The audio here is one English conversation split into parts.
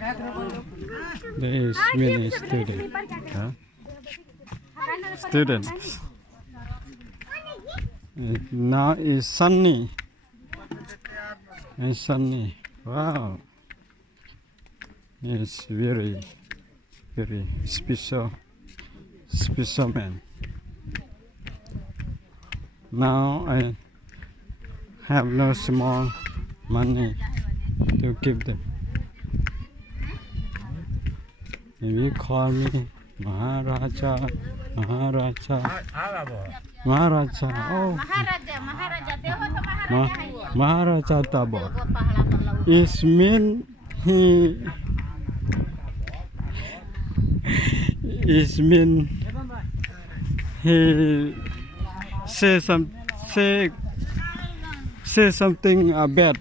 There is many students. Huh? Students. Now it's sunny. It's sunny. Wow. It's very special man. Now I have no small money to give them. If you call me Maharaja, oh Maharaja Tabor. It means he say something bad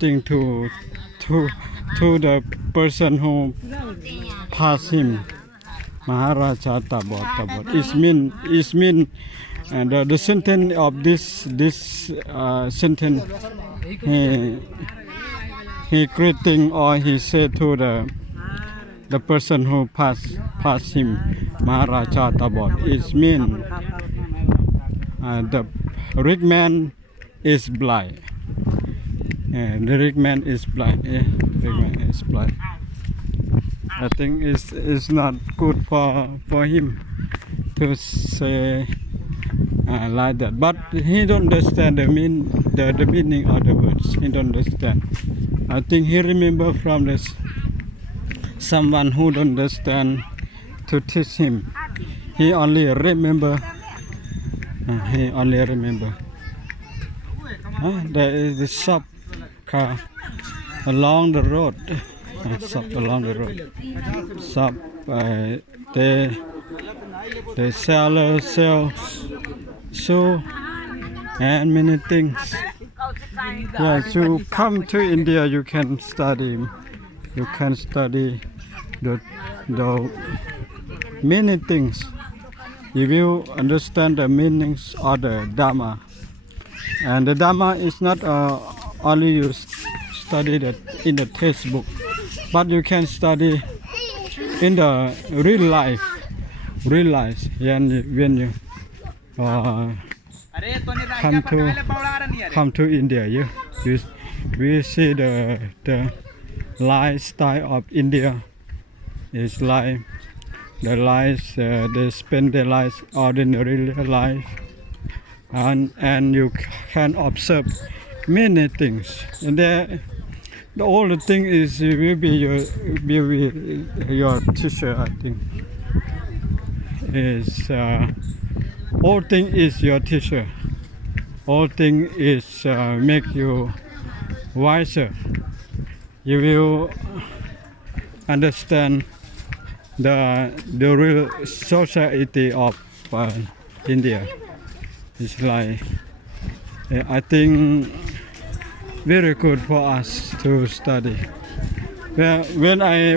thing to the person who pass him. Maharaja Tabor. It mean the sentence of this sentence he greeting or he said to the person who pass him Maharaja Tabor. It mean the rich man is blind. The rich man is blind. The rich man is blind. I think it's not good for him to say like that. But he don't understand the meaning of the words. He don't understand. I think he remember from someone who don't understand to teach him. He only remember. There is the shop car along the road. Shop they sell shoe and many things. Yeah, to come to India you can study the many things. If you understand the meanings of the Dharma, and the Dharma is not only you study that in the textbook, but you can study in the real life. When you come to India, you we see the lifestyle of India is like the lives they spend their lives ordinary life, and you can observe many things. And the only thing is will be your teacher. I think is all thing is your teacher. All thing is make you wiser. You will understand the real society of India. It's like I think very good for us to study. Well, when I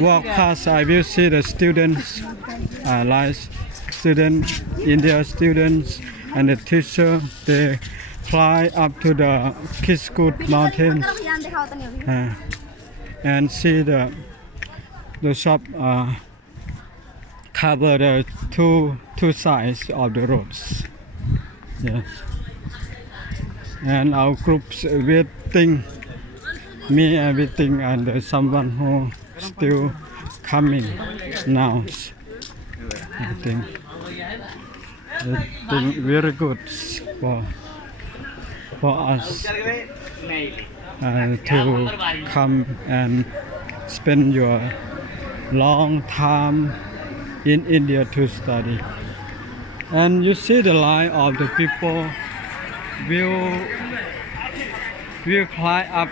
walk past, I will see the students, India students, and the teacher. They fly up to the Kiskut mountains and see the shop cover the two sides of the roads. Yes. And our groups waiting, me everything, and someone who still coming now. I think very good for us to come and spend your long time in India to study. And you see the line of the people will climb up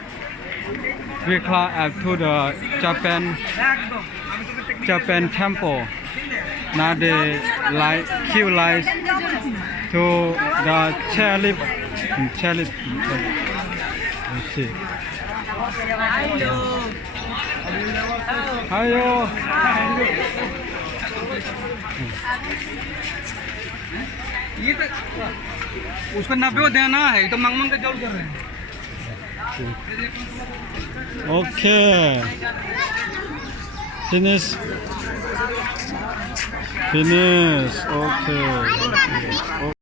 to the Japan temple. Now they queue lines to the chairlift. Let's see. Hello. ये तो उसको 90 देना है तो मांग के जरूर कर रहे हैं Okay. Finish. Finish. Okay.